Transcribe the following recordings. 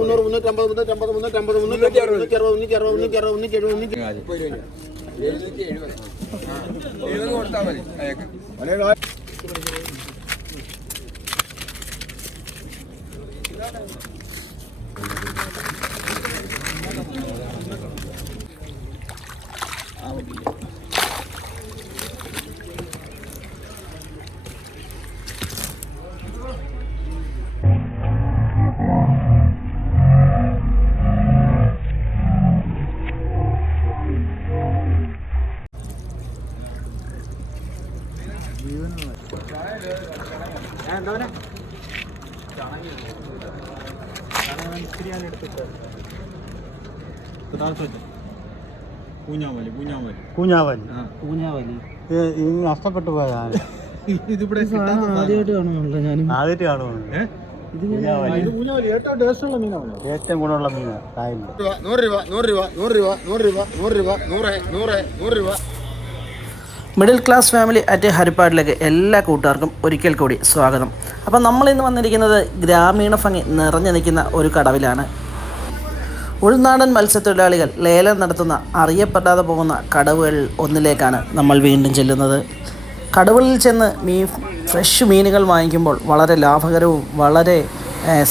മുന്നൂറ് മുന്നൂറ്റമ്പത് മുന്നൂറ്റമ്പത് മുന്നൂറ്റമ്പത് മുന്നൂറ്റി അറുപത് മുന്നൂറ്റി അറുപത് മുന്നൂറ്റി അറുപത് മുന്നൂറ്റി അറുപത് എഴുപത് കൊടുത്താൽ മതി അയാൾക്ക് പൂഞ്ഞാമലി കൂഞ്ഞാവലി ഊഞ്ഞാവലി ഇത് നഷ്ടപ്പെട്ടു ഇതിവിടെ ആദ്യമായിട്ട് കാണുന്നുണ്ടല്ലോ ഞാനും. ആദ്യമായിട്ട് കാണുന്നത് ഏറ്റവും ഗുണമുള്ള മീനാണ് കായലിൽ രൂപ നൂറ് രൂപ നൂറ് രൂപ നൂറ് രൂപ നൂറ് രൂപ നൂറ് രൂപ നൂറ് നൂറ് നൂറ് രൂപ. മിഡിൽ ക്ലാസ് ഫാമിലി അറ്റ് ഹരിപ്പാടിലേക്ക് എല്ലാ കൂട്ടുകാർക്കും ഒരിക്കൽ കൂടി സ്വാഗതം. അപ്പം നമ്മൾ ഇന്ന് വന്നിരിക്കുന്നത് ഗ്രാമീണ ഭംഗി നിറഞ്ഞു നിൽക്കുന്ന ഒരു കടവിലാണ്. ഉൾനാടൻ മത്സ്യത്തൊഴിലാളികൾ ലേലം നടത്തുന്ന അറിയപ്പെടാതെ പോകുന്ന കടവുകളിൽ ഒന്നിലേക്കാണ് നമ്മൾ വീണ്ടും ചെല്ലുന്നത്. കടവുകളിൽ ചെന്ന് മീൻ ഫ്രഷ് മീനുകൾ വാങ്ങിക്കുമ്പോൾ വളരെ ലാഭകരവും വളരെ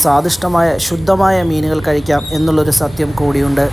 സ്വാദിഷ്ടമായ ശുദ്ധമായ മീനുകൾ കഴിക്കാം എന്നുള്ളൊരു സത്യം കൂടിയുണ്ട്.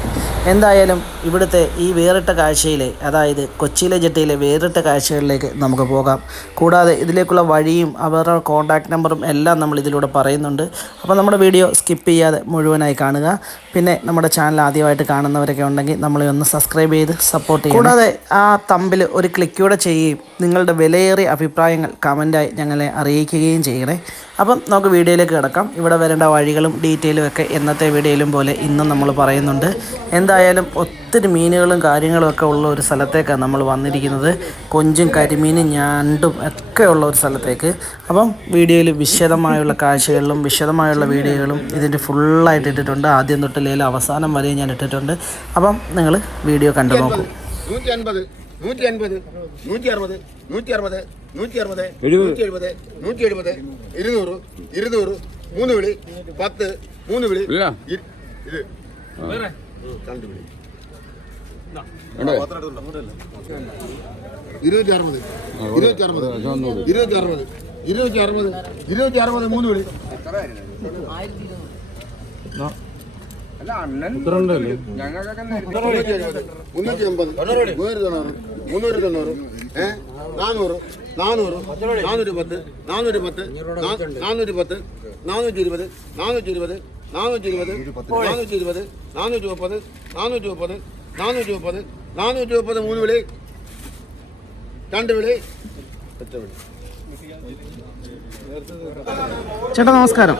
എന്തായാലും ഇവിടുത്തെ ഈ വേറിട്ട കാഴ്ചയിലെ അതായത് കൊച്ചിയിലെ ജെട്ടിയിലെ വേറിട്ട കാഴ്ചകളിലേക്ക് നമുക്ക് പോകാം. കൂടാതെ ഇതിലേക്കുള്ള വഴിയും അവരുടെ കോൺടാക്റ്റ് നമ്പറും എല്ലാം നമ്മൾ ഇതിലൂടെ പറയുന്നുണ്ട്. അപ്പോൾ നമ്മുടെ വീഡിയോ സ്കിപ്പ് ചെയ്യാതെ മുഴുവനായി കാണുക. പിന്നെ നമ്മുടെ ചാനൽ ആദ്യമായിട്ട് കാണുന്നവരൊക്കെ ഉണ്ടെങ്കിൽ നമ്മളെ ഒന്ന് സബ്സ്ക്രൈബ് ചെയ്ത് സപ്പോർട്ട് ചെയ്യുക കൂടാതെ ആ തമ്പിൽ ഒരു ക്ലിക്കൂടെ ചെയ്യുകയും നിങ്ങളുടെ വിലയേറിയ അഭിപ്രായങ്ങൾ കമന്റായി ഞങ്ങളെ അറിയിക്കുകയും ചെയ്യണേ. അപ്പം നമുക്ക് വീഡിയോയിലേക്ക് കിടക്കാം. ഇവിടെ വരേണ്ട വഴികളും ഡീറ്റെയിലും ഒക്കെ എന്നത്തെ വീഡിയോയിലും പോലെ ഇന്നും നമ്മൾ പറയുന്നുണ്ട്. എന്തായാലും ഒത്തിരി മീനുകളും കാര്യങ്ങളും ഒക്കെ ഉള്ള ഒരു സ്ഥലത്തേക്കാണ് നമ്മൾ വന്നിരിക്കുന്നത്. കൊഞ്ചും കരിമീനും ഞണ്ടും ഒക്കെ ഉള്ള ഒരു സ്ഥലത്തേക്ക്. അപ്പം വീഡിയോയിൽ വിശദമായുള്ള കാഴ്ചകളിലും വിശദമായുള്ള വീഡിയോകളും ഇതിന്റെ ഫുള്ളായിട്ട് ഇട്ടിട്ടുണ്ട്. ആദ്യം തൊട്ട് ലേലം അവസാനം വരെയും ഞാൻ ഇട്ടിട്ടുണ്ട്. അപ്പം നിങ്ങൾ വീഡിയോ കണ്ടു നോക്കൂ. നൂറ്റി അൻപത് നൂറ്റി അൻപത് നൂറ്റി അറുപത് നൂറ്റി അറുപത് നൂറ്റി അറുപത് നൂറ്റി എഴുപത്. നൂറ്റി എഴുപത് ഇരുന്നൂറ് ഇരുന്നൂറ് മൂന്ന് വിളി പത്ത് മൂന്ന് വിളി ഇ- ഇത്. രണ്ട് വിളി. ഇരുന്നൂറ്റി അറുപത് ഇരുന്നൂറ്റി അറുപത് ഇരുന്നൂറ്റി അറുപത് ഇരുന്നൂറ്റി അറുപത് ഇരുന്നൂറ്റി അറുപത് മൂന്ന് വിളി അല്ല അണ്ണൻ ഞങ്ങൾക്കൊക്കെ നേരത്തെ മുന്നൂറ്റി എഴുപത് മുന്നൂറ്റി എൺപത് മുന്നൂറ്റി തൊണ്ണൂറ് മുന്നൂറ്റി തൊണ്ണൂറ്. ഏ? നാനൂറ്. നാനൂറ്. നാനൂറ്റി പത്ത്. നാനൂറ്റി പത്ത്. നാ- നാനൂറ്റി പത്ത്. നാനൂറ്റി ഇരുപത്. നാനൂറ്റി ഇരുപത്. നാനൂറ്റി ഇരുപത്. നാനൂറ്റി ഇരുപത്. നാനൂറ്റി മുപ്പത്. നാനൂറ്റി മുപ്പത്. നാനൂറ്റി മുപ്പത്. നാനൂറ്റി മുപ്പത് മൂന്ന് വിളി. രണ്ട് വിളി. ഒറ്റ വിളി ചേട്ടാ നമസ്കാരം.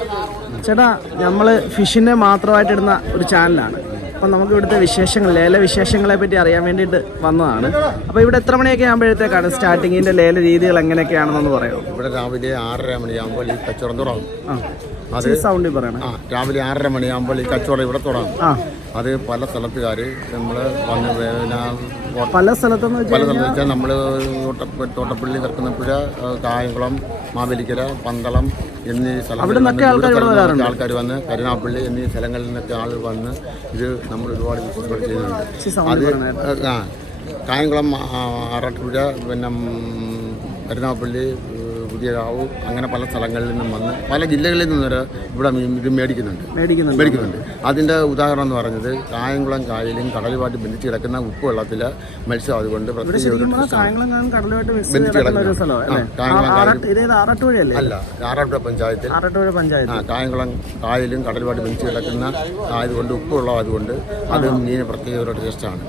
ചേട്ടാ നമ്മൾ ഫിഷിനെ മാത്രമായിട്ട് ഇടുന്ന ഒരു ചാനലാണ്. അപ്പം നമുക്ക് ഇവിടുത്തെ വിശേഷങ്ങൾ ലേല വിശേഷങ്ങളെ പറ്റി അറിയാൻ വേണ്ടിയിട്ട് വന്നതാണ്. അപ്പോൾ ഇവിടെ എത്ര മണിയൊക്കെ ആകുമ്പോഴത്തേക്കാണ് സ്റ്റാർട്ടിങ്ങിന്റെ ലേല രീതികൾ എങ്ങനെയൊക്കെയാണെന്നൊന്ന് പറയാമോ ഇവിടെ രാവിലെ ആറര മണിയാകുമ്പോൾ ഈ കച്ചവടം തുടങ്ങും. ആ അത് സൗണ്ടിൽ പറയണം. ആ രാവിലെ ആറര മണിയാകുമ്പോൾ ഈ കച്ചവടം ഇവിടെ തുടങ്ങും. ആ. അത് പല സ്ഥലത്തുകാർ നമ്മൾ വന്ന് പിന്നെ പല സ്ഥലത്തെന്ന് പല സ്ഥലത്ത് വെച്ചാൽ നമ്മൾ തോട്ടപ്പള്ളി കർക്കുന്നപ്പുഴ കായംകുളം മാവേലിക്കര പന്തളം എന്നീ സ്ഥലങ്ങളിൽ ആൾക്കാർ വന്ന് കരുനാപ്പള്ളി എന്നീ സ്ഥലങ്ങളിൽ നിന്നൊക്കെ ആൾ വന്ന് ഇത് നമ്മൾ ഒരുപാട് ബിസിനസ്സുകൾ ചെയ്യുന്നുണ്ട്. അത് ആ കായംകുളം ആറാട്ടുപുഴ പിന്നെ കരുനാപ്പള്ളി ഏഹ്, രാവു അങ്ങനെ പല സ്ഥലങ്ങളിൽ നിന്നും വന്ന് പല ജില്ലകളിൽ നിന്നൊരു ഇവിടെ മീൻ ഇത് മേടിക്കുന്നുണ്ട്. മേടിക്കുന്നുണ്ട്. മേടിക്കുന്നുണ്ട്. അതിന്റെ ഉദാഹരണം എന്ന് പറഞ്ഞത് കായംകുളം കായലും കടലുമായിട്ട് ബന്ധിച്ച് കിടക്കുന്ന ഉപ്പ് വെള്ളത്തിൽ മത്സ്യം അതുകൊണ്ട് ബന്ധിച്ച് കിടക്കുന്ന അല്ലേ? ആറാട്ടുപുഴ പഞ്ചായത്തിൽ. ആ കായംകുളം കായലും കടലുമായിട്ട് ബന്ധിച്ച് കിടക്കുന്ന ആയതുകൊണ്ട് ഉപ്പുള്ള അതുകൊണ്ട് അത് മീന് പ്രത്യേക ഒരു ടേസ്റ്റാണ്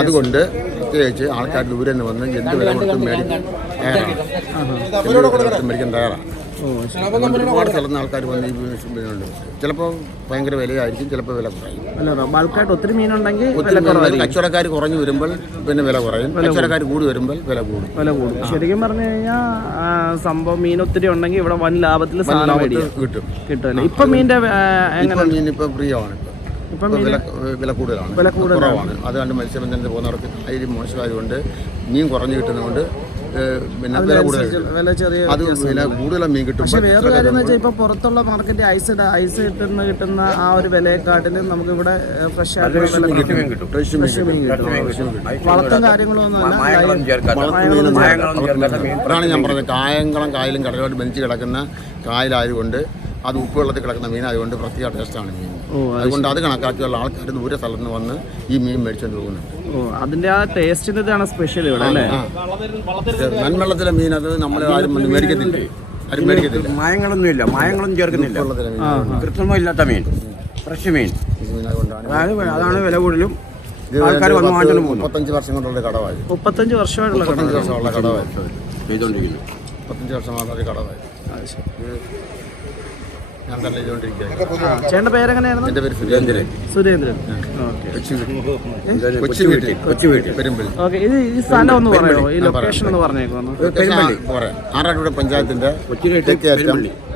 അതുകൊണ്ട് പ്രത്യേകിച്ച് ആൾക്കാർ ദൂരെ നിന്ന് വന്ന് എന്ത് വില കൊടുത്തും മേടിക്കും. മേടിക്കാൻ തയ്യാറാണ് ഒരുപാട് സ്ഥലത്ത് നിന്ന് ആൾക്കാർ വന്ന് ഈ മീനുണ്ട് ചിലപ്പോൾ ഭയങ്കര വിലയായിരിക്കും ചിലപ്പോൾ വില കുറയും. അല്ല ബൾക്കായിട്ട് ഒത്തിരി മീനുണ്ടെങ്കിൽ കച്ചവടക്കാർ കുറഞ്ഞു വരുമ്പോൾ പിന്നെ വില കുറയും. കച്ചവടക്കാർ കൂടി. വരുമ്പോൾ വില കൂടും. വില കൂടും. ശരിക്കും പറഞ്ഞു കഴിഞ്ഞാൽ സംഭവം മീൻ ഒത്തിരി ഉണ്ടെങ്കിൽ ഇവിടെ വൻ ലാഭത്തിൽ സാധനം കിട്ടും. കിട്ടും ഇപ്പൊ മീന്റെ എങ്ങനെ? മീൻ ഇപ്പം ഫ്രീ ആണ് ഇപ്പം. വില വില കൂടുതലാണ്. വില കൂടുതലാണ്. കണ്ട് അതുകൊണ്ട് മത്സ്യബന്ധനത്തിന് പോകുന്നവർക്ക് അതിൽ മോശമായതുകൊണ്ട് മീൻ കുറഞ്ഞു കിട്ടുന്നതുകൊണ്ട് പിന്നെ വില കൂടുതൽ കിട്ടും. വില ചെറിയ അത് വില കൂടുതലും മീൻ കിട്ടും. പക്ഷേ വേറെ കാര്യം എന്ന് വെച്ചാൽ ഇപ്പൊ പുറത്തുള്ള മാർക്കറ്റ് ഐസ് ഐസ് കിട്ടുന്ന കിട്ടുന്ന ആ ഒരു വിലയെക്കാട്ടിലും നമുക്ക് ഇവിടെ ഫ്രഷ് മീൻ മീൻ കിട്ടും. വളർത്തും കാര്യങ്ങളൊന്നും മീൻ അതാണ് ഞാൻ പറഞ്ഞത്. കായംകുളം കായലും കടലോട്ട് ബന്ധിച്ച് കിടക്കുന്ന കായലായതുകൊണ്ട് അത് ഉപ്പുവെള്ളത്തിൽ കിടക്കുന്ന മീനായതുകൊണ്ട് പ്രത്യേക ടേസ്റ്റാണ് മീൻ. അതുകൊണ്ട് അത് കണക്കാക്കിയുള്ള ആൾക്കാർ ദൂരെ സ്ഥലത്ത് നിന്ന് വന്ന് ഈ മീൻ മേടിച്ചുകൊണ്ട് പോകുന്നുണ്ട് ഓ അതിന്റെ ആ ടേസ്റ്റിന്റെ ഇതാണ് സ്പെഷ്യൽ ഇവിടെ അല്ലേ? ആ. മൺവെള്ളത്തിലെ മീൻ അത് നമ്മൾ ആരും മേടിക്കത്തില്ല. ആരും മേടിക്കത്തില്ല. മായങ്ങളൊന്നും ഇല്ല മായങ്ങളൊന്നും ചേർക്കുന്നില്ല. വെള്ളത്തിലെ മീൻ. ഫ്രഷ് മീൻ. അതായത് അതാണ് വില കൂടുതലും ആൾക്കാർ വന്ന് വാങ്ങിച്ചു മുപ്പത്തഞ്ച് വർഷം കൊണ്ടുള്ള കടവായി. മുപ്പത്തഞ്ച് വർഷമായിട്ടുള്ള മുപ്പത്തഞ്ച് വർഷമുള്ള കടവായി. ചെയ്തുകൊണ്ടിരിക്കുന്നു മുപ്പത്തഞ്ച് ഒരു കടവായി. ഞാൻ തന്നെ ചെയ്തുകൊണ്ടിരിക്കുക ചേട്ടന്റെ പേരെങ്ങനെയായിരുന്നു? എന്റെ പേര് സുരേന്ദ്രൻ. സുരേന്ദ്രൻ. ഓക്കെ. കൊച്ചി വീട്ടിൽ കൊച്ചു വീട്ടിൽ പെരുമ്പള്ളി. ഓക്കെ. ഇത് ഈ സ്ഥലം ഒന്ന് പറയുമോ ഈ ലൊക്കേഷൻ ഒന്ന് പറഞ്ഞേക്കുന്നു പെരുമ്പള്ളി. പറയാം. ആറാട്ടുപുഴ പഞ്ചായത്തിന്റെ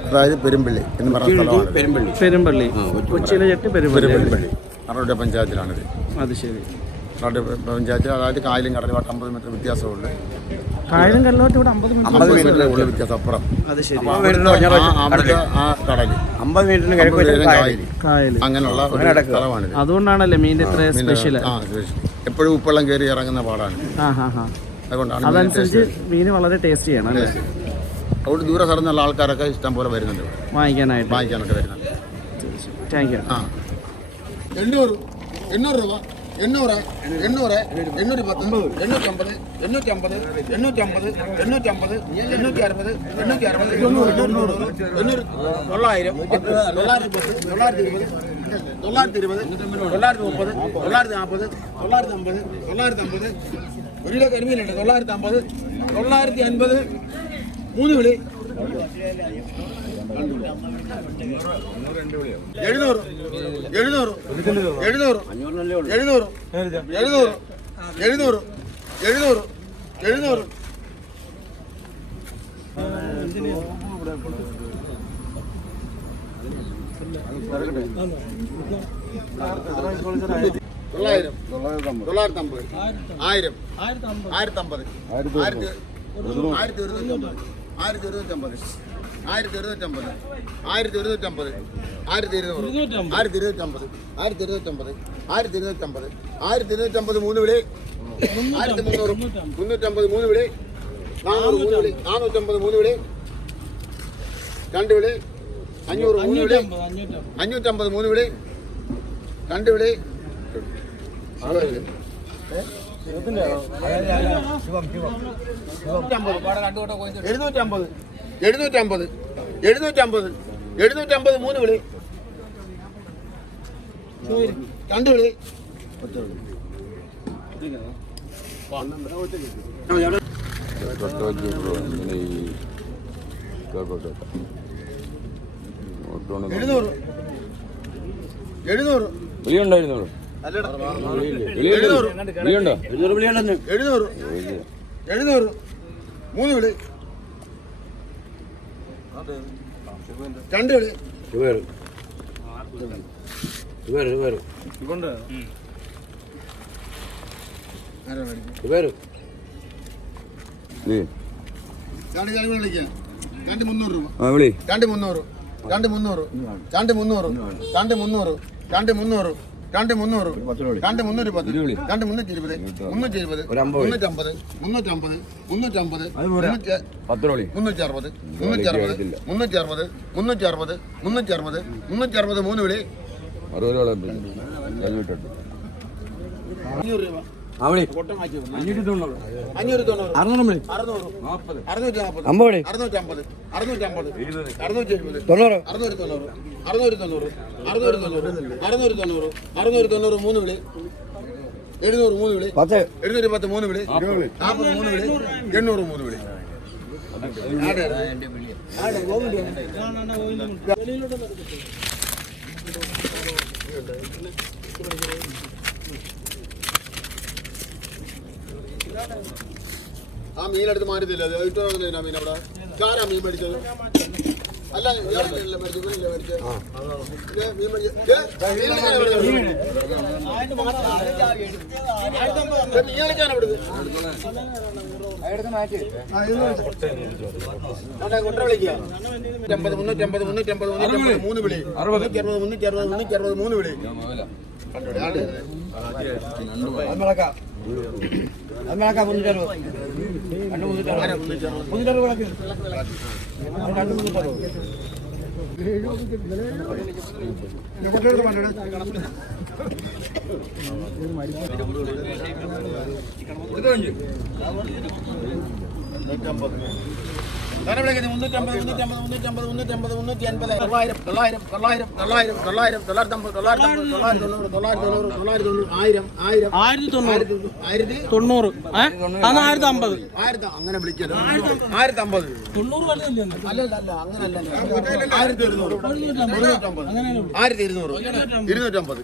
അതായത് പെരുമ്പള്ളി എന്ന് പറയുന്ന സ്ഥലമാണ്. പെരുമ്പള്ളി. പെരുമ്പള്ളി. കൊച്ചിയിലെ ചെട്ടി പെരുമ്പള്ളി. പെരുമ്പള്ളി. ആറാട്ടുപുഴ പഞ്ചായത്തിലാണിത്. അത് ശരി. പഞ്ചായത്ത് അതായത് കായലും കടലുമായിട്ട് അമ്പത് മീറ്റർ വ്യത്യാസമുണ്ട്. കായലും കടലുമായിട്ട് ഇവിടെ അമ്പത് അമ്പത് മീറ്റർ ഉള്ള വ്യത്യാസം അപ്പുറം അത് ശരി. ആ അവിടുത്തെ ആ കടൽ. അമ്പത് മിനിറ്റിന് കിഴക്ക് അമ്പത് വെച്ചാൽ പേരും കായൽ കായൽ. അങ്ങനെയുള്ള ഒരു സ്ഥലമാണിത്. അതുകൊണ്ടാണല്ലേ മീന്റെ ഇത്ര സ്പെഷ്യൽ ആ എപ്പോഴും ഉപ്പെള്ളം കയറി ഇറങ്ങുന്ന പാടാണ്. ആ ഹാ ഹാ. അതുകൊണ്ടാണ് മീൻ അതനുസരിച്ച് മീൻ വളരെ ടേസ്റ്റി ആണ് അല്ലേ? taste. അതുകൊണ്ട് ദൂരെ സ്ഥലത്തുള്ള ആൾക്കാരൊക്കെ ഇഷ്ടം പോലെ വരുന്നുണ്ട് ഇവിടെ. വാങ്ങിക്കാനായിട്ട്. വാങ്ങിക്കാനൊക്കെ വരുന്നുണ്ട്. താങ്ക് യു ആ. എണ്ണൂറ് എണ്ണൂറ് രൂപ. எண்ணூறு எண்ணூறு எண்ணூற்றி பத்து எண்ணூற்றி ஐம்பது எண்ணூற்றி ஐம்பது எண்ணூற்றி ஐம்பது எண்ணூற்றி ஐம்பது எண்ணூற்றி அறுபது எண்ணூற்றி அறுபது எண்ணூறு எண்ணூறு எண்ணூறு தொள்ளாயிரம் தொள்ளாயிரத்தி பத்து தொள்ளாயிரத்தி இருபது தொள்ளாயிரத்தி இருபது தொள்ளாயிரத்தி முப்பது தொள்ளாயிரத்தி நாற்பது தொள்ளாயிரத்தி ஐம்பது தொள்ளாயிரத்தி ஐம்பது ஒரு கிலோ கருமி இல்லை தொள்ளாயிரத்தி ஐம்பது தொள்ளாயிரத்தி ஐம்பது மூணு விலை എഴുന്നൂറ്. എഴുന്നൂറ്. ആയിരത്തി ആയിരത്തി ആയിരത്തി ഒരുന്നൂറ്റമ്പത് ആയിരത്തി ഒരുന്നൂറ്റമ്പത് ആയിരത്തി ഇരുന്നൂറ്റമ്പത് ആയിരത്തി ഇരുന്നൂറ്റമ്പത് ആയിരത്തി ഇരുന്നൂറ്. ആയിരത്തി ഇരുന്നൂറ്റമ്പത്. ആയിരത്തി ഇരുന്നൂറ്റമ്പത്. ആയിരത്തി ഇരുന്നൂറ്റമ്പത്. ആയിരത്തി ഇരുന്നൂറ്റമ്പത് മൂന്ന് വിളി. ആയിരത്തി മുന്നൂറ് മുന്നൂറ്റമ്പത് മൂന്ന് വിളി. നാനൂറ് മൂന്ന് വിളി. നാനൂറ്റമ്പത് മൂന്ന് വിളി. രണ്ട് വിളി അഞ്ഞൂറ് മൂന്ന് വിളി. അഞ്ഞൂറ്റമ്പത് മൂന്ന് വിളി. രണ്ട് വിളി ആറ് വിളി എഴുന്നൂറ്റമ്പത് എഴുന്നൂറ്റമ്പത്. എഴുന്നൂറ്റമ്പത്. എഴുന്നൂറ്റമ്പത് മൂന്ന് വിളി. രണ്ട് വിളി. എഴുന്നൂറ്. എഴുന്നൂറ്. വിളിയുണ്ടായിരുന്നോളൂ എഴുന്നൂറ്. വിളിയുണ്ടോ. എഴുന്നൂറ് വിളിയുണ്ടെന്ന് എഴുന്നൂറ്. എഴുന്നൂറ്. മൂന്ന് വിളി. രണ്ട് വിളിക്കാം. മുന്നൂറ് രൂപ. വിളി. രണ്ട് മുന്നൂറ്. രണ്ട് മുന്നൂറ്. രണ്ട് മുന്നൂറ്. രണ്ട് മുന്നൂറ്. രണ്ട് മുന്നൂറ്. രണ്ട് മുന്നൂറ്. രണ്ട് മുന്നൂറ്റി പത്ത്. രണ്ട് മുന്നൂറ്റി ഇരുപത്. മുന്നൂറ്റി ഇരുപത്. മുന്നൂറ്റമ്പത്. മുന്നൂറ്റമ്പത്. മുന്നൂറ്റമ്പത്. മുന്നൂറ്റി അറുപത് മുന്നൂറ്റി അറുപത് മുന്നൂറ്റി അറുപത് മുന്നൂറ്റി അറുപത് മുന്നൂറ്റി അറുപത് മുന്നൂറ്റി അറുപത് മൂന്ന് വിളി. അഞ്ഞൂറ് രൂപ. വിളി അഞ്ഞൂറ്റി തൊണ്ണൂറ്. അഞ്ഞൂറ് തൊണ്ണൂറ്. അറുന്നൂറ് അറുന്നൂറ്. അറുന്നൂറ്റി നാൽപ്പത് അമ്പത് അറുന്നൂറ്റി അമ്പത് അറുന്നൂറ്റി അമ്പത് അറുന്നൂറ്റി എഴുപത്. തൊണ്ണൂറ്. അറുന്നൂറ് തൊണ്ണൂറ്. അറുന്നൂറ് തൊണ്ണൂറ്. അറുന്നൂറ് തൊണ്ണൂറ്. അറുന്നൂറ് തൊണ്ണൂറ്. അറുന്നൂറ് തൊണ്ണൂറ് മൂന്ന് വിളി. എഴുന്നൂറ് മൂന്ന് വിളി. പത്ത്. എഴുന്നൂറ്റി പത്ത് മൂന്ന് വിളി. നാൽപ്പത് മൂന്ന് വിളി. എണ്ണൂറ് മൂന്ന് വിളി. ഗോവിന്ദ്. ആ മീനെടുത്ത് മാറ്റത്തില്ല. അത് ഇട്ടോ എന്നാ മീൻ അവിടെ. ആരാ മീൻ മേടിച്ചത്? അല്ല? മുന്നൂറ്റമ്പത് മുന്നൂറ്റമ്പത് മുന്നൂറ്റമ്പത് മൂന്ന് വിളി. മുന്നൂറ്റി അറുപത് മുന്നൂറ്റി അറുപത് മുന്നൂറ്റി അറുപത് മൂന്ന് വിളി. മുന്നൂറ്റമ്പത് ഒന്നാൾക്കാ പൊന്നിട്ടറോ രണ്ട് പൊന്നിട്ടറോ പൊന്നിട്ടറോ വിളക്ക്. രണ്ട് പൊന്നിട്ടറോ കൊട്ടെടുത്ത് പണ്ടേ നൂറ്റമ്പത്. ആയിരത്തി തൊണ്ണൂറ്. അന്ന് ആയിരത്തി അമ്പത് ആയിരത്തി അങ്ങനെ വിളിക്കരുത്. ആയിരത്തി അമ്പത് തൊണ്ണൂറ് വരുന്നില്ല അല്ല അല്ല അല്ല അങ്ങനല്ല ആയിരത്തി ഇരുന്നൂറ് ആയിരത്തി ഇരുന്നൂറ് ഇരുന്നൂറ്റമ്പത്.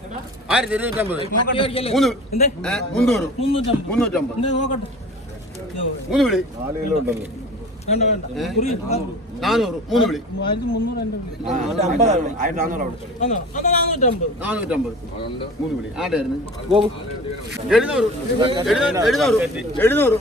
ആയിരത്തി ഇരുന്നൂറ്റമ്പത് മുന്നൂറ്. മുന്നൂറ്റമ്പത്. മൂന്ന് വിളി. നാനൂറ്. മൂന്ന് വിളി. നാനൂറ്റമ്പത്. മൂന്ന് വിളി. എഴുന്നൂറ്. എഴുന്നൂറ് എഴുന്നൂറ്. എഴുന്നൂറ്.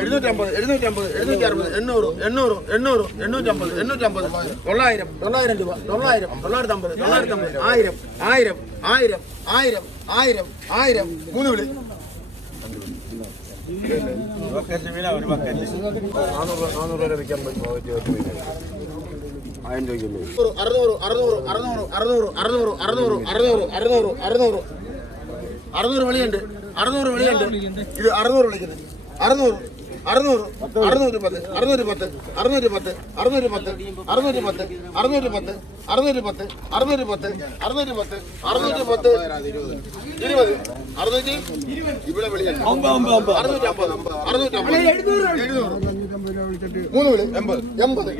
എഴുന്നൂറ്റമ്പത്. എഴുന്നൂറ്റമ്പത്. എഴുന്നൂറ്റി അറുപത് എണ്ണൂറ്. എണ്ണൂറ്. എണ്ണൂറ്. എണ്ണൂറ്റമ്പത്. എണ്ണൂറ്റമ്പത്. തൊള്ളായിരം. തൊള്ളായിരം രൂപ. തൊള്ളായിരം. തൊള്ളായിരത്തി അമ്പത് തൊള്ളായിരത്തി അമ്പത് ആയിരം ആയിരം. ആയിരം. ആയിരം. ആയിരം. ആയിരം. മൂന്ന് വിളി. അറുന്നൂറ് അറുന്നൂറ് അറുന്നൂറ് അറുന്നൂറ് അറുന്നൂറ് അറുന്നൂറ് അറുന്നൂറ് അറുന്നൂറ് അറുന്നൂറ് അറുന്നൂറ് വിളിയുണ്ട് അറുന്നൂറ് വിളിയുണ്ട് ഇത് അറുന്നൂറ് വിളിക്കുന്നത് അറുന്നൂറ് അറുന്നൂറ് അറുന്നൂറ്റി പത്ത് അറുന്നൂറ്റി പത്ത് അറുന്നൂറ്റി പത്ത് അറുന്നൂറ്റി പത്ത് അറുന്നൂറ്റി പത്ത് അറുന്നൂറ്റി പത്ത് അറുന്നൂറ്റി പത്ത് അറുന്നൂറ്റി പത്ത് അറുന്നൂറ്റി പത്ത് അറുന്നൂറ്റി പത്ത് ഇരുപത് അറുന്നൂറ്റി ഇവിടെ വിളിയുണ്ട് അറുന്നൂറ്റി അമ്പത് അറുന്നൂറ്റി അമ്പത് എഴുന്നൂറ് മൂന്ന് വിളി എൺപത് എൺപത്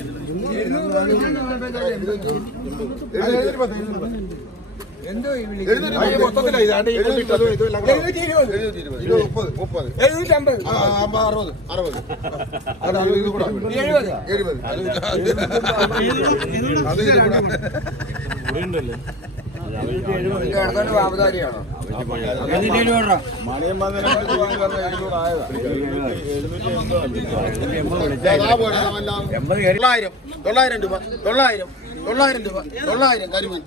തൊള്ളായിരം തൊള്ളായിരം രൂപ തൊള്ളായിരം തൊള്ളായിരം രൂപ. തൊള്ളായിരം കരിമീൻ.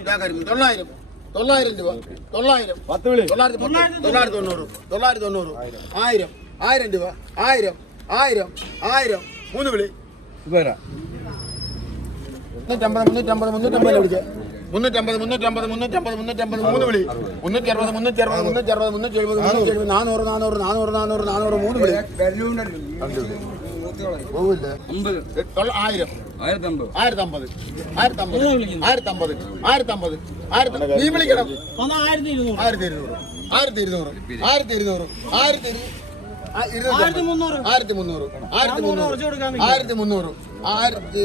ഇതാ കരിമീൻ. തൊള്ളായിരം. തൊള്ളായിരം രൂപ. തൊള്ളായിരം. തൊള്ളായിരത്തി പത്ത്. തൊള്ളായിരത്തി തൊണ്ണൂറ്. തൊള്ളായിരത്തി തൊണ്ണൂറ്. ആയിരം. ആയിരം രൂപ. ആയിരം. ആയിരം. ആയിരം. മൂന്ന് വിളി. മുന്നൂറ്റമ്പത് മുന്നൂറ്റമ്പത് മുന്നൂറ്റമ്പത് വിളിക്കുക മുന്നൂറ്റമ്പത് മുന്നൂറ്റമ്പത് മുന്നൂറ്റമ്പത് മുന്നൂറ്റമ്പത് മൂന്ന് വിളി. മുന്നൂറ്റി അറുപത് മുന്നൂറ്റി അറുപത് മുന്നൂറ്റി അറുപത് മുന്നൂറ്റി എഴുപത് മുന്നൂറ്റി എഴുപത് നാനൂറ് നാനൂറ് നാനൂറ് നാനൂറ് നാനൂറ് മൂന്ന് വിളി. ആയിരം ആയിരത്തി അമ്പത്. ആയിരത്തി അമ്പത് ആയിരത്തി അമ്പത് ആയിരത്തി അമ്പത് ആയിരത്തി നീ വിളിക്കണം. ആയിരത്തി ഇരുന്നൂറ് ആയിരത്തി ഇരുന്നൂറ് ആയിരത്തി ഇരുന്നൂറ് ആയിരത്തി ഇരുന്നൂറ് ആയിരത്തി മുന്നൂറ് ആയിരത്തി മുന്നൂറ് ആയിരത്തി മുന്നൂറ് ആയിരത്തി മുന്നൂറ് ആയിരത്തി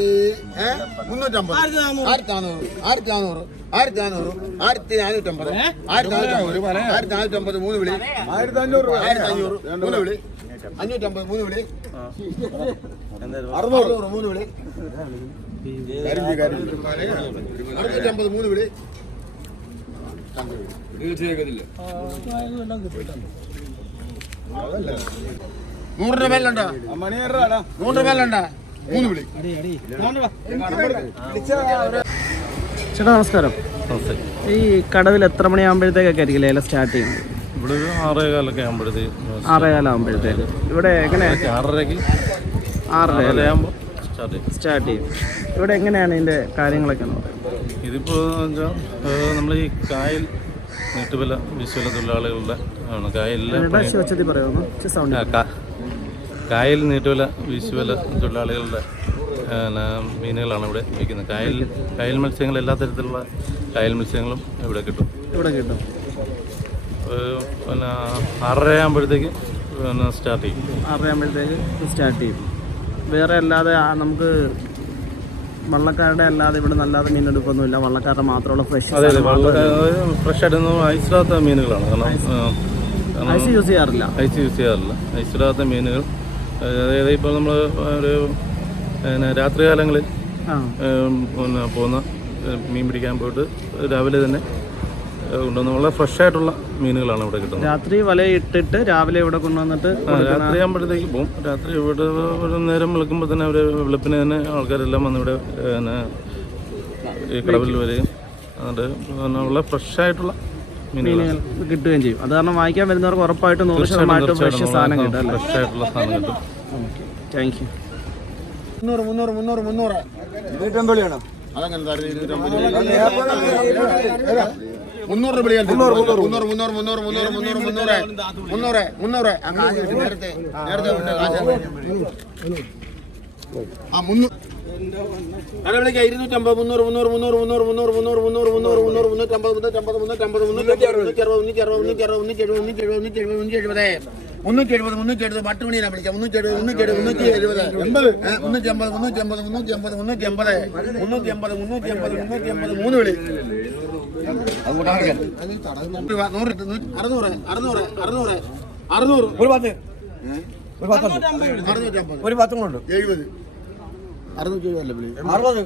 ഏ? മുന്നൂറ്റമ്പത്. ആയിരത്തി നാനൂറ്. ആയിരത്തി നാനൂറ്. ആയിരത്തി നാനൂറ്. ആയിരത്തി നാനൂറ്റമ്പത്. ആയിരത്തി നാനൂറ്റമ്പത്. ആയിരത്തി നാനൂറ്റമ്പത് മൂന്ന് വിളി. ആയിരത്തി അഞ്ഞൂറ് ആയിരത്തി അഞ്ഞൂറ്. മൂന്ന് വിളി. അഞ്ഞൂറ്റമ്പത് മൂന്ന് വിളി. അറുന്നൂറ്. മൂന്ന് വിളി. അറുന്നൂറ്റമ്പത് മൂന്ന് വിളി. തീർച്ചയായില്ല നൂറിന്റെ മേലുണ്ടോ? നൂറിന്റെ മേലുണ്ടോ? മൂന്ന് വിളി ചേട്ടാ നമസ്കാരം. ഈ കടവിൽ എത്ര മണിയാകുമ്പോഴത്തേക്കൊക്കെ ആയിരിക്കും ലേല സ്റ്റാർട്ട് ചെയ്യുന്നത്? ഇവിടെ ഒരു ആറേകാലൊക്കെ ആകുമ്പോഴത്തേക്ക് ആറേകാലാകുമ്പോഴത്തേക്ക് ഇവിടെ എങ്ങനെ? ആറരയ്ക്ക് ആറര ആകുമ്പോൾ സ്റ്റാർട്ട് ചെയ്യും. ഇവിടെ എങ്ങനെയാണ് ഇതിന്റെ കാര്യങ്ങളൊക്കെ ഇതിപ്പോൾ നമ്മൾ ഈ കായൽ നീട്ടുവില വിശ്വല തൊഴിലാളികളുടെ ആണ് കായലിലെ കായൽ നീട്ടുവല വീശുവല തൊഴിലാളികളുടെ മീനുകളാണ് ഇവിടെ വിൽക്കുന്നത്. കായൽ കായൽ മത്സ്യങ്ങൾ എല്ലാ തരത്തിലുള്ള കായൽ മത്സ്യങ്ങളും ഇവിടെ കിട്ടും. ഇവിടെ കിട്ടും. പിന്നെ ആറര ആകുമ്പോഴത്തേക്ക് പിന്നെ സ്റ്റാർട്ട് ചെയ്യും. ആറരയാകുമ്പോഴത്തേക്ക് സ്റ്റാർട്ട് ചെയ്യും. വേറെ അല്ലാതെ നമുക്ക് വള്ളക്കാരുടെ അല്ലാതെ ഇവിടെ നല്ലാതെ മീനെടുക്കൊന്നുമില്ല വള്ളക്കാരുടെ മാത്രമുള്ള ഫ്രഷ് അതെ അതെ ഫ്രഷ് ആയിട്ട് ഐസിടാത്ത മീനുകളാണ്. കാരണം കാരണം ഐസ് യൂസ് ചെയ്യാറില്ല. ഐസ് യൂസ് ചെയ്യാറില്ല. ഐസിടാത്ത മീനുകൾ അതായത് ഇപ്പോൾ നമ്മൾ ഒരു പിന്നെ രാത്രികാലങ്ങളിൽ പിന്നെ പോകുന്ന മീൻ പിടിക്കാൻ പോയിട്ട് രാവിലെ തന്നെ കൊണ്ടുവന്ന് വളരെ ഫ്രഷ് ആയിട്ടുള്ള മീനുകളാണ് ഇവിടെ കിട്ടുന്നത്. രാത്രി വല ഇട്ടിട്ട് രാവിലെ ഇവിടെ കൊണ്ടുവന്നിട്ട് രാത്രി ആകുമ്പോഴത്തേക്ക് പോകും രാത്രി ഇവിടെ ഒരു നേരം വിളിക്കുമ്പോൾ തന്നെ അവർ വെളുപ്പിന് തന്നെ ആൾക്കാരെല്ലാം വന്ന് ഇവിടെ പിന്നെ ഈ കടവിൽ വരികയും എന്നിട്ട് പിന്നെ വളരെ ഫ്രഷ് ആയിട്ടുള്ള മീനുകൾ കിട്ടുകയും ചെയ്യും അത് കാരണം വാങ്ങിക്കാൻ വരുന്നവർക്ക് ഉറപ്പായിട്ട് നൂറ് ശതമാനമായിട്ട് ഫ്രഷ് സാധനം കിട്ടും അല്ലേ ഫ്രഷ് ആയിട്ടുള്ള സാധനം കിട്ടും താങ്ക് യു മുന്നൂറ് മുന്നൂറ് മുന്നൂറ് മുന്നൂറ് അതങ്ങനെ സാർ ഇരുന്നൂറ്റമ്പത് മുന്നൂറ് രൂപ മുന്നൂറ് മുന്നൂറ് മുന്നൂറ് മുന്നൂറ് മുന്നൂറ് മുന്നൂറ് മുന്നൂറ് മുന്നൂറ് മുന്നൂറ് ആ. നേരത്തെ നേരത്തെ മുന്നൂറ് ഇരുന്നൂറ്റമ്പത് മുന്നൂറ് മുന്നൂറ് മുന്നൂറ് മുന്നൂറ് മുന്നൂറ് മുന്നൂറ് മുന്നൂറ് മുന്നൂറ് മുന്നൂറ് മുന്നൂറ്റമ്പത് മുന്നൂറ്റമ്പത് മുന്നൂറ്റമ്പത് മുന്നൂറ്റി അറുപത്. മുന്നൂറ്റി അറുപത് മുന്നൂറ്റി അറുപത് മുന്നൂറ്റി അറുപത് മുന്നൂറ്റി എഴുപത് മുന്നൂറ്റി എഴുപത് മുന്നൂറ്റി എഴുപത് മുന്നൂറ്റി എഴുപത് മുന്നൂറ്റി എഴുപത് മുന്നൂറ്റി എഴുപത് പത്ത് മണിയാണ് വിളിക്കാം മുന്നൂറ്റി എഴുപത് മുന്നൂറ്റി എഴുപത് മുന്നൂറ്റി എഴുപത് മുന്നൂറ്റി അമ്പത്. മുന്നൂറ്റി അമ്പത് മുന്നൂറ്റി അമ്പത് മുന്നൂറ്റി അമ്പത് മുന്നൂറ്റി അമ്പത് മുന്നൂറ്റി അമ്പത് മുന്നൂറ്റി അമ്പത് മൂന്ന് വിളി നൂറ് അറുന്നൂറ് അറുന്നൂറ് അറുന്നൂറ് അറുന്നൂറ് ഒരു പത്ത് ഒരു പത്ത് അറുന്നൂറ്റമ്പത് ഒരു പത്തും കൊണ്ട് എഴുപത് അറുന്നൂറ്റി എഴുപതല്ലേ അറുപത്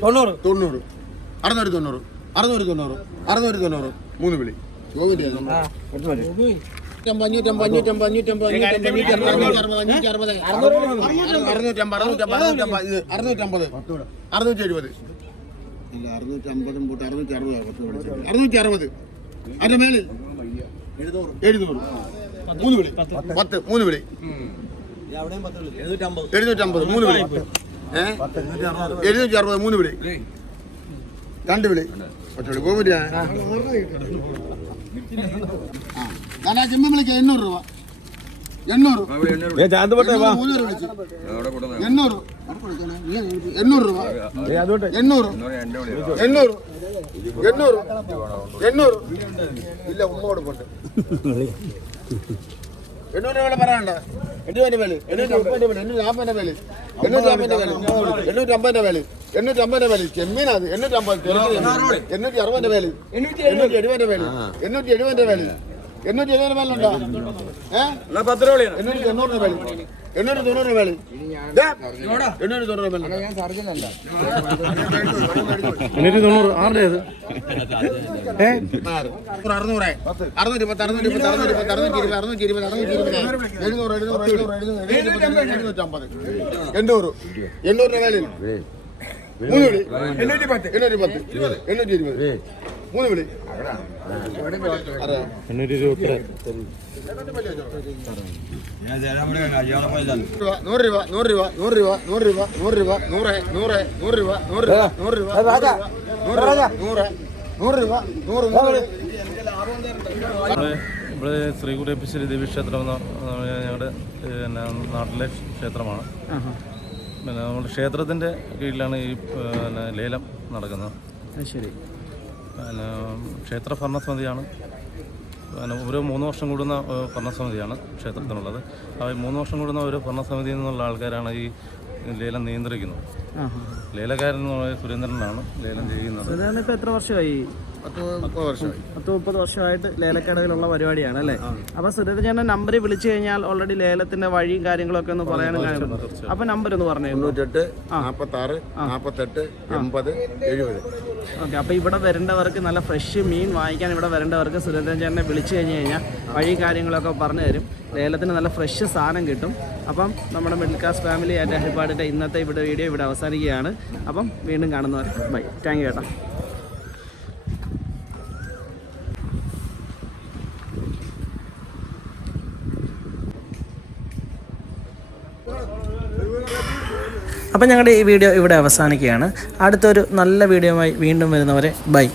തൊണ്ണൂറ്. തൊണ്ണൂറ്. അറുന്നൂറ്റി തൊണ്ണൂറ് അറുന്നൂറ്റി തൊണ്ണൂറ് അറുന്നൂറ്റി തൊണ്ണൂറ്. മൂന്ന് വിളി. അറുന്നൂറ്റി മൂന്ന് വിളി. പത്ത് മൂന്ന് മൂന്ന് വിളി. എഴുന്നൂറ്റി അറുപത് മൂന്ന് വിളി. രണ്ട് വിളി. ഒറ്റ വിളി. ഗോപുര ഞാൻ ആ. ചെമ്മ വിളിക്കാം. എണ്ണൂറ് രൂപ. എണ്ണൂറ്. എണ്ണൂറ് എണ്ണൂറ് രൂപ. എണ്ണൂറ്. എണ്ണൂറ് എണ്ണൂറ്. എണ്ണൂറ്. ഇല്ല ഉമ്മോട് കൊണ്ട് എണ്ണൂറ് രൂപ പറയാണ്ട എണ്ണൂറ്റി പേര് എണ്ണൂറ്റി നാൽപ്പതിന്റെ പേര് എണ്ണൂറ്റി അമ്പതിന്റെ പേര് എണ്ണൂറ്റി അമ്പതിന്റെ പേര് എണ്ണൂറ്റി അമ്പതിന്റെ പേര് ചെമ്മീനത് എണ്ണൂറ്റി അമ്പത് എണ്ണൂറ്റി അറുപതിന്റെ പേര് എണ്ണൂറ്റി എഴുപതിന്റെ പേര് എണ്ണൂറ്റി എഴുപതിന്റെ പേര് എണ്ണൂറ്റി എഴുപതിന്റെ പേരുണ്ടോ ഏഹ് പത്ത് രൂപ എണ്ണൂറ്റി തൊണ്ണൂറിന്റെ പേര് എണ്ണൂറ്റി തൊണ്ണൂറിന്റെ പേര് എണ്ണൂറ്റി തൊണ്ണൂറ് പേര് എണ്ണൂറ്റി തൊണ്ണൂറ് ആരുടെ അത് അറുന്നൂറ്. അറുന്നൂറ്റി പത്ത് അറുന്നൂറ്റി പത്ത് അറുന്നൂറ്റി പത്ത് അറുന്നൂറ്റി ഇരുപത് അറുന്നൂറ്റി ഇരുപത് അറുന്നൂറ്റി ഇരുപത്. എഴുന്നൂറ് എഴുന്നൂറ് എഴുന്നൂറ് എഴുന്നൂറ് എഴുന്നൂറ്റമ്പത് എണ്ണൂറ്. എണ്ണൂറിന്റെ മേലിൽ മൂന്ന് എണ്ണൂറ്റി പത്ത്. എണ്ണൂറ്റി പത്ത്. എണ്ണൂറ്റി ഇരുപത്. മൂന്ന് വിളി നൂറ് രൂപ നൂറ് രൂപ നൂറ് രൂപ നൂറ് രൂപ നൂറ് രൂപ നൂറ് നൂറ് നൂറ് രൂപ നൂറ് രൂപ നൂറ് രൂപ നൂറ് രൂപ നൂറ് നൂറ് രൂപ നൂറ് ഇവിടെ ദേവീക്ഷേത്രം ഞങ്ങളുടെ പിന്നെ നാട്ടിലെ ക്ഷേത്രമാണ് പിന്നെ നമ്മുടെ ക്ഷേത്രത്തിന്റെ കീഴിലാണ് ഈ പിന്നെ ലേലം നടക്കുന്നത് ശരി പിന്നെ ക്ഷേത്ര ഭരണസമിതിയാണ്. പിന്നെ ഓരോ മൂന്ന് വർഷം കൂടുന്ന ഭരണസമിതിയാണ് ക്ഷേത്രത്തിനുള്ളത്. ആ ഈ മൂന്ന് വർഷം കൂടുന്ന ഒരു ഭരണസമിതിയിൽ നിന്നുള്ള ആൾക്കാരാണ് ഈ ലേലം നിയന്ത്രിക്കുന്നത്. ലേലക്കാരൻ എന്ന് പറയുന്നത് സുരേന്ദ്രനാണ് ലേലം ചെയ്യുന്നത്. എത്ര വർഷമായി? പത്ത് മുപ്പത് വർഷമായിട്ട് ലേലക്കടയിലുള്ള പരിപാടിയാണ് അല്ലേ? അപ്പൊ സുരേന്ദ്രൻ നമ്പർ വിളിച്ചു കഴിഞ്ഞാൽ ഓൾറെഡി ലേലത്തിന്റെ വഴിയും കാര്യങ്ങളൊക്കെ ഒന്ന് പറയാനും അപ്പൊ നമ്പർ ഒന്ന് പറഞ്ഞു തൊണ്ണൂറ്റെട്ട് നാൽപ്പത്തി ആറ് നാൽപ്പത്തെട്ട് എൺപത് എഴുപത്. ഓക്കെ അപ്പോൾ ഇവിടെ വരേണ്ടവർക്ക് നല്ല ഫ്രഷ് മീൻ വാങ്ങിക്കാൻ ഇവിടെ വരേണ്ടവർക്ക് സുരേന്ദ്രൻ ചേട്ടനെ വിളിച്ചു കഴിഞ്ഞ് കഴിഞ്ഞാൽ വഴി കാര്യങ്ങളൊക്കെ പറഞ്ഞു തരും. ലേലത്തിന് നല്ല ഫ്രഷ് സാധനം കിട്ടും. അപ്പം നമ്മുടെ മിഡിൽ ക്ലാസ് ഫാമിലി ആൻഡ് ഹരിപ്പാടിന്റെ ഇന്നത്തെ ഇവിടെ വീഡിയോ ഇവിടെ അവസാനിക്കുകയാണ്. അപ്പം വീണ്ടും കാണുന്നവർ ബൈ താങ്ക് യു ചേട്ടാ. അപ്പം ഞങ്ങളുടെ ഈ വീഡിയോ ഇവിടെ അവസാനിക്കുകയാണ്. അടുത്തൊരു നല്ല വീഡിയോയുമായി വീണ്ടും വരുന്നവരെ ബൈ.